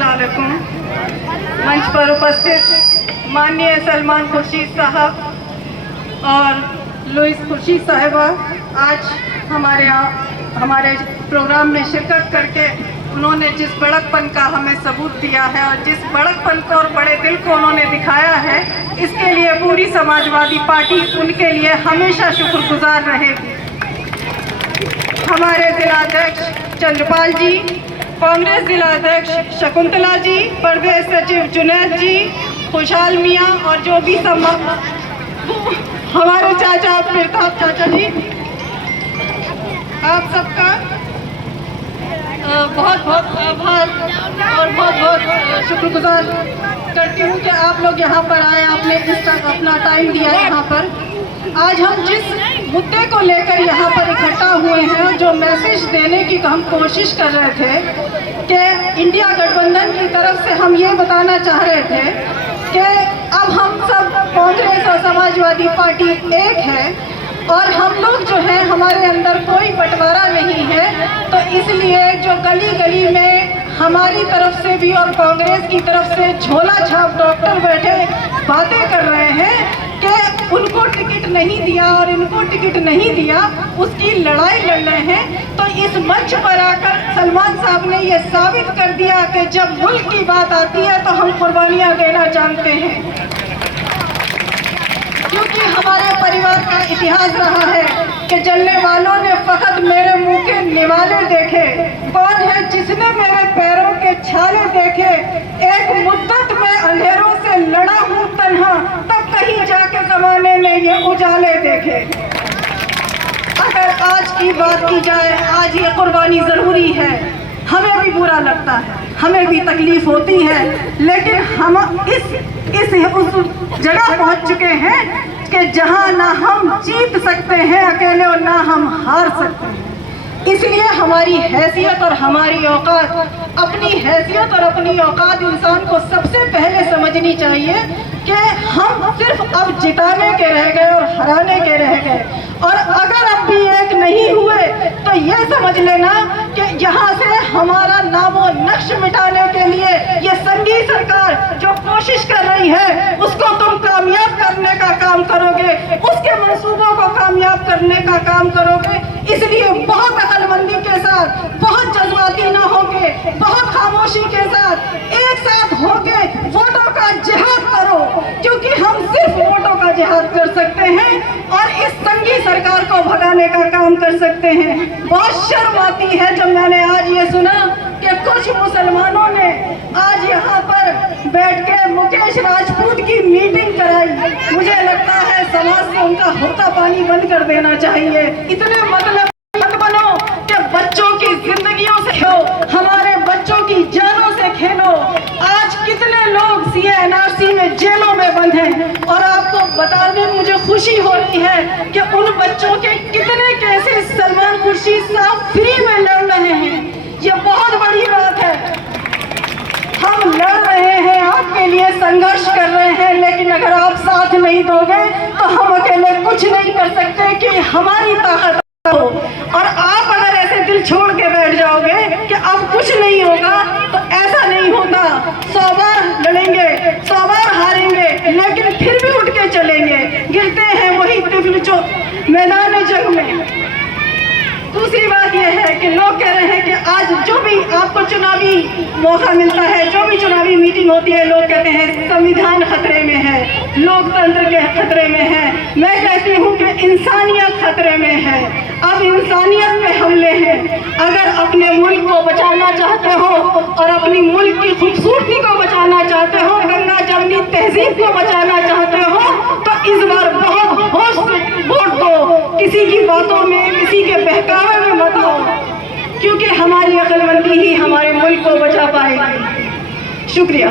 अस्सलाम वालेकुम। मंच पर उपस्थित माननीय सलमान खुर्शीद साहब और लुइस खुर्शीद साहिबा आज हमारे प्रोग्राम में शिरकत करके उन्होंने जिस बड़कपन का हमें सबूत दिया है और जिस बड़कपन को और बड़े दिल को उन्होंने दिखाया है, इसके लिए पूरी समाजवादी पार्टी उनके लिए हमेशा शुक्रगुजार रहेगी। हमारे जिलाध्यक्ष चंद्रपाल जी, कांग्रेस जिलाध्यक्ष शकुंतला जी, प्रदेश सचिव जुनैद जी, खुशहाल मियाँ और जो भी हमारे चाचा फिरताब चाचा जी, आप सबका बहुत बहुत आभार और बहुत बहुत शुक्रगुजार करती हूँ कि आप लोग यहाँ पर आए, आपने अपना टाइम दिया यहाँ पर। आज हम जिस मुद्दे को लेकर यहाँ पर इकट्ठा हुए हैं, जो मैसेज देने की हम कोशिश कर रहे थे कि इंडिया गठबंधन की तरफ से हम ये बताना चाह रहे थे कि अब हम सब कांग्रेस और समाजवादी पार्टी एक है और हम लोग जो हैं हमारे अंदर कोई बंटवारा नहीं है। तो इसलिए जो गली गली में हमारी तरफ से भी और कांग्रेस की तरफ से झोला छाप डॉक्टर बैठे बातें कर रहे हैं कि उनको टिकट नहीं दिया और इनको टिकट नहीं दिया, उसकी लड़ाई लड़ रहे हैं। तो इस मंच पर आकर सलमान साहब ने ये साबित कर दिया कि जब मुल्क की बात आती है तो हम कुर्बानियाँ देना जानते हैं, क्योंकि हमारे परिवार का इतिहास रहा है कि जलने वालों ने फकत मेरे मुंह के निवाले देखे। कौन है जिसने मेरे पैरों के छाले देखे? एक मुद्दत में अंधेरों से लड़ा हूँ तन्हा, तब कहीं जाके जमाने ने ये उजाले देखे। अगर आज की बात की जाए, आज ये कुर्बानी ज़रूरी है। हमें भी बुरा लगता है, हमें भी तकलीफ होती है, लेकिन हम उस जगह पहुंच चुके हैं कि जहां ना हम जीत सकते हैं अकेले और ना हम हार सकते हैं। इसलिए हमारी हैसियत और हमारी औकात, अपनी हैसियत और अपनी औकात इंसान को सबसे पहले समझनी चाहिए कि हम सिर्फ अब जिताने के रह गए और हराने के रह गए। और अगर अब भी एक नहीं हुए तो ये समझ लेना कि यहाँ से हमारा नामो नक्श मिटाने के लिए ये संघी सरकार जो कोशिश कर रही है उसको तुम कामयाब करने का काम करोगे, उसके मंसूबों को कामयाब करने का काम करोगे। इसलिए बहुत अक्लमंदी के साथ, बहुत जज्बाती ना होके, बहुत खामोशी के साथ एक साथ होके वोटों का जिहाद करो, क्योंकि हम सिर्फ वोटों का जिहाद कर सकते हैं और इस संघी सरकार को भगाने का काम कर सकते हैं। बहुत शर्म आती है जब मैंने आज ये सुना कि कुछ मुसलमानों ने आज यहाँ पर बैठ के मुकेश राजपूत की मीटिंग कराई। मुझे लगता है समाज से उनका होता पानी बंद कर देना चाहिए। इतने मतलब मत बनो कि बच्चों की जिंदगियों से खेलो, हमारे बच्चों की जानों से खेलो। आज कितने लोग CA/NRC में जेलों में बंद हैं और आपको बताने में मुझे खुशी हो रही है कि उन बच्चों के कितने केसेस सलमान खुर्शीद साहब फ्री में लड़ रहे हैं। ये बहुत बड़ी बात है। हम लड़ रहे हैं, आपके लिए संघर्ष कर रहे हैं, लेकिन अगर आप साथ नहीं दोगे तो हम अकेले कुछ नहीं कर सकते कि हमारी ताकत हो। और आप अगर ऐसे दिल छोड़ के बैठ जाओगे कि अब कुछ नहीं होगा, तो ऐसा नहीं होता। 100 बार लड़ेंगे, 100 बार हारेंगे, लेकिन फिर भी उठ के चलेंगे। गिरते हैं वही तिफल जो मैदान जंग में। दूसरी बात यह है कि लोग कह रहे हैं कि आज जो भी आपको चुनावी मौका मिलता है, जो भी चुनावी मीटिंग होती है, लोग कहते हैं संविधान खतरे में है, लोकतंत्र के खतरे में है। मैं कहती हूँ कि इंसानियत खतरे में है। अब इंसानियत पे हमले हैं। अगर अपने मुल्क को बचाना चाहते हो और अपनी मुल्क की खूबसूरती को बचाना चाहते हो, गंगा जमनी तहजीब को बचाना चाहते हो, तो इस बार बहुत होश से वोट दो। किसी की बातों में, किसी के बहकावे में मत आओ, क्योंकि हमारी अक्लमंदी ही हमारे मुल्क को बचा पाएगी। शुक्रिया।